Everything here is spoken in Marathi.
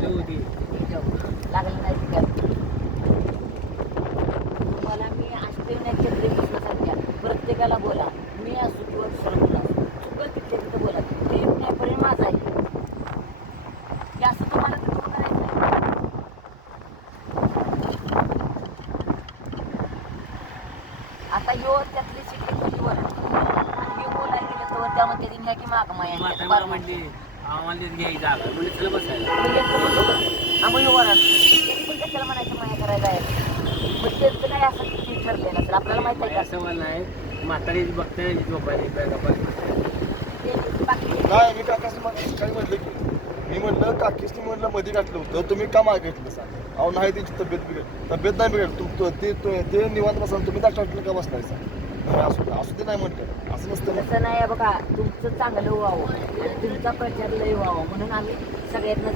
लागलं नाही का तुम्हाला मी अष्टविनायकच्या देवीसारख्या प्रत्येकाला बोला मी असो किंवा दुसरा बोला चुकल तिथल्या तिथं बोला ते न्यायपर्यंत माझा आहे की असं तुम्हाला तिथं करायचं आहे. आता यो त्यातली शिकली वर आणि मी बोलायला गेलं तर त्यामध्ये त्यांनी घ्या की माग माया म्हणली आम्हाला घ्यायची जागा म्हणजे चला बसायला आम्ही वर पण कशाला म्हणायचं माया करायला आहे मग त्यांचं काय असं किती ठरलेलं असेल आपल्याला माहित आहे का सवाल नाही म्हातारी बघते झोपायची नाही मी काकाशी काही म्हटलं की मी म्हटलं काकीसनी म्हटलं मध्ये घातलं होतं तुम्ही का मागे घेतलं सांग अहो नाही त्यांची तब्येत नाही बिघडली ते निवांत बसा तुम्ही दाखवलं का बसलायचा असू ते नाही म्हटलं असं नसतं ना. तसं नाही बघा तुमचं चांगलं व्हावं आणि तुमचा प्रचार लय व्हावं म्हणून आम्ही सगळ्यांना